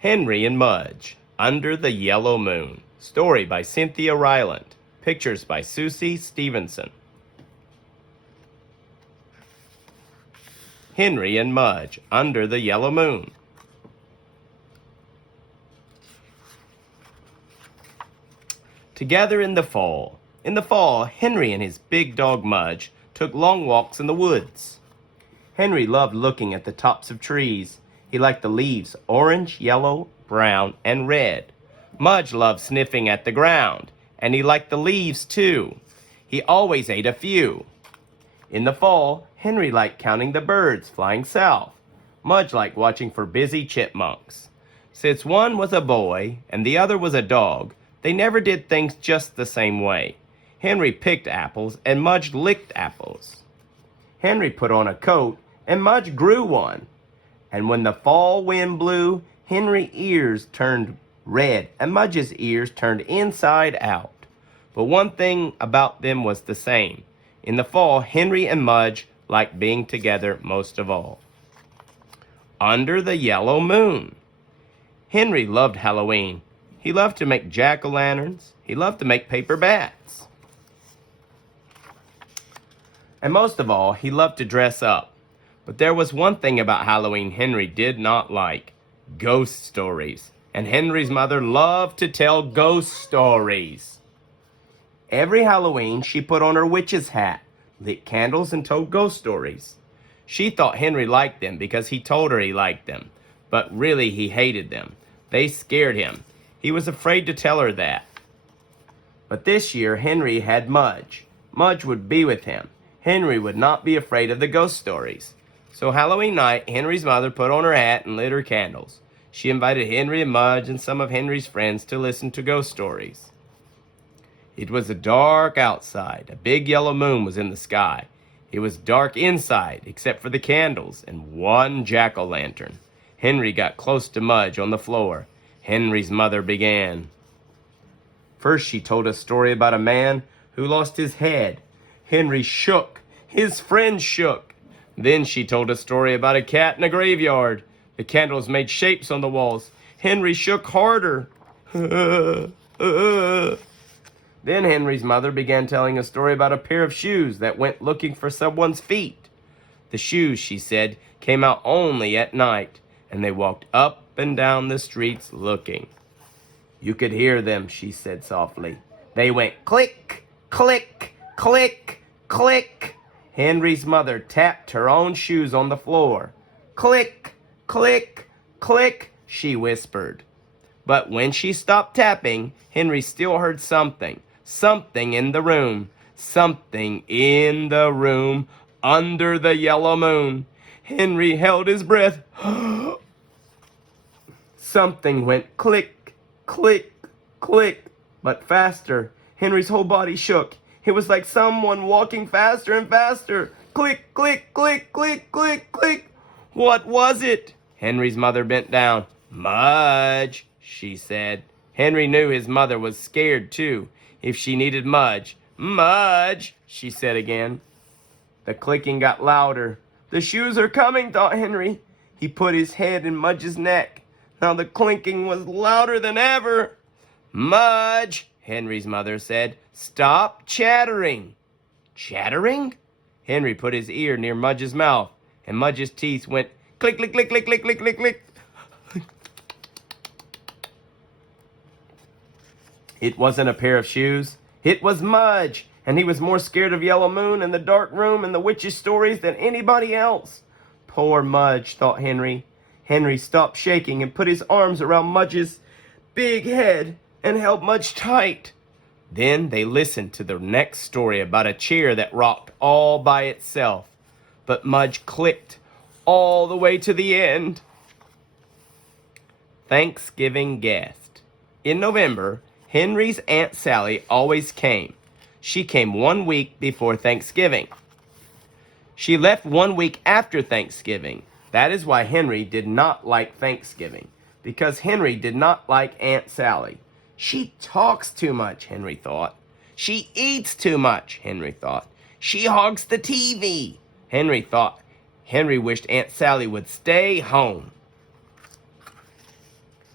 Henry and Mudge, Under the Yellow Moon. Story by Cynthia Ryland. Pictures by Susie Stevenson. Henry and Mudge, Under the Yellow Moon. Together in the fall. In the fall, Henry and his big dog Mudge took long walks in the woods. Henry loved looking at the tops of trees. He liked the leaves orange, yellow, brown, and red. Mudge loved sniffing at the ground, and he liked the leaves too. He always ate a few. In the fall, Henry liked counting the birds flying south. Mudge liked watching for busy chipmunks. Since one was a boy and the other was a dog, they never did things just the same way. Henry picked apples and Mudge licked apples. Henry put on a coat and Mudge grew one. And when the fall wind blew, Henry's ears turned red and Mudge's ears turned inside out. But one thing about them was the same. In the fall, Henry and Mudge liked being together most of all. Under the Yellow Moon. Henry loved Halloween. He loved to make jack-o'-lanterns. He loved to make paper bats. And most of all, he loved to dress up. But there was one thing about Halloween Henry did not like: ghost stories. And Henry's mother loved to tell ghost stories. Every Halloween, she put on her witch's hat, lit candles, and told ghost stories. She thought Henry liked them because he told her he liked them, but really he hated them. They scared him. He was afraid to tell her that. But this year, Henry had Mudge. Mudge would be with him. Henry would not be afraid of the ghost stories. So Halloween night, Henry's mother put on her hat and lit her candles. She invited Henry and Mudge and some of Henry's friends to listen to ghost stories. It was dark outside. A big yellow moon was in the sky. It was dark inside, except for the candles and one jack-o'-lantern. Henry got close to Mudge on the floor. Henry's mother began. First, she told a story about a man who lost his head. Henry shook. His friends shook. Then she told a story about a cat in a graveyard. The candles made shapes on the walls. Henry shook harder. Then Henry's mother began telling a story about a pair of shoes that went looking for someone's feet. The shoes, she said, came out only at night, and they walked up and down the streets looking. You could hear them, she said softly. They went click, click, click, click. Henry's mother tapped her own shoes on the floor. Click, click, click, she whispered. But when she stopped tapping, Henry still heard something. Something in the room. Something in the room under the yellow moon. Henry held his breath. Something went click, click, click, but faster. Henry's whole body shook. It was like someone walking faster and faster. Click, click, click, click, click, click. What was it? Henry's mother bent down. Mudge, she said. Henry knew his mother was scared too, if she needed Mudge. Mudge, she said again. The clicking got louder. The shoes are coming, thought Henry. He put his head in Mudge's neck. Now the clinking was louder than ever. Mudge, Henry's mother said, stop chattering. Chattering? Henry put his ear near Mudge's mouth, and Mudge's teeth went click, click, click, click, click, click, click, click. It wasn't a pair of shoes. It was Mudge, and he was more scared of Yellow Moon and the dark room and the witch's stories than anybody else. Poor Mudge, thought Henry. Henry stopped shaking and put his arms around Mudge's big head and held Mudge tight. Then they listened to the next story about a chair that rocked all by itself. But Mudge clicked all the way to the end. Thanksgiving guest. In November, Henry's Aunt Sally always came. She came 1 week before Thanksgiving. She left 1 week after Thanksgiving. That is why Henry did not like Thanksgiving, because Henry did not like Aunt Sally. She talks too much, Henry thought. She eats too much, Henry thought. She hogs the TV, Henry thought. Henry wished Aunt Sally would stay home.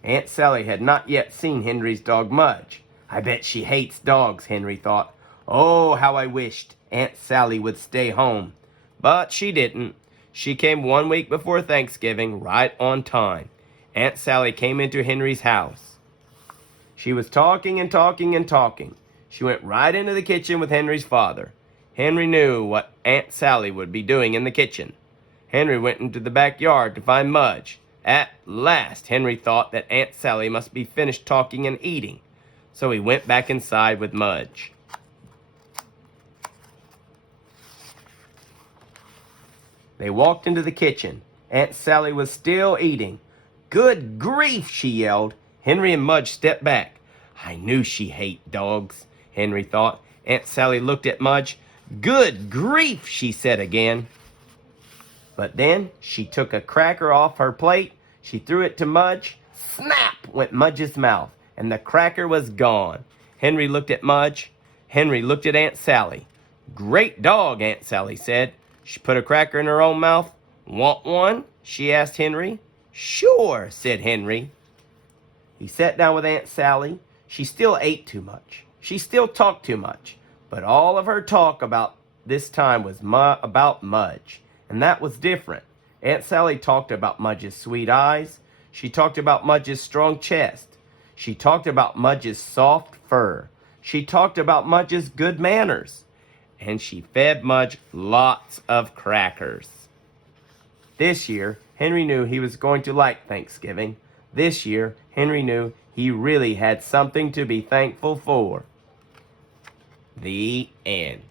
Aunt Sally had not yet seen Henry's dog Mudge. I bet she hates dogs, Henry thought. Oh, how I wished Aunt Sally would stay home. But she didn't. She came 1 week before Thanksgiving, right on time. Aunt Sally came into Henry's house. She was talking and talking and talking. She went right into the kitchen with Henry's father. Henry knew what Aunt Sally would be doing in the kitchen. Henry went into the backyard to find Mudge. At last, Henry thought that Aunt Sally must be finished talking and eating, so he went back inside with Mudge. They walked into the kitchen. Aunt Sally was still eating. Good grief, she yelled. Henry and Mudge stepped back. I knew she hated dogs, Henry thought. Aunt Sally looked at Mudge. Good grief, she said again. But then she took a cracker off her plate. She threw it to Mudge. Snap went Mudge's mouth, and the cracker was gone. Henry looked at Mudge. Henry looked at Aunt Sally. Great dog, Aunt Sally said. She put a cracker in her own mouth. Want one? She asked Henry. Sure, said Henry. He sat down with Aunt Sally. She still ate too much. She still talked too much. But all of her talk about this time was about Mudge. And that was different. Aunt Sally talked about Mudge's sweet eyes. She talked about Mudge's strong chest. She talked about Mudge's soft fur. She talked about Mudge's good manners. And she fed Mudge lots of crackers. This year, Henry knew he was going to like Thanksgiving. This year, Henry knew he really had something to be thankful for. The end.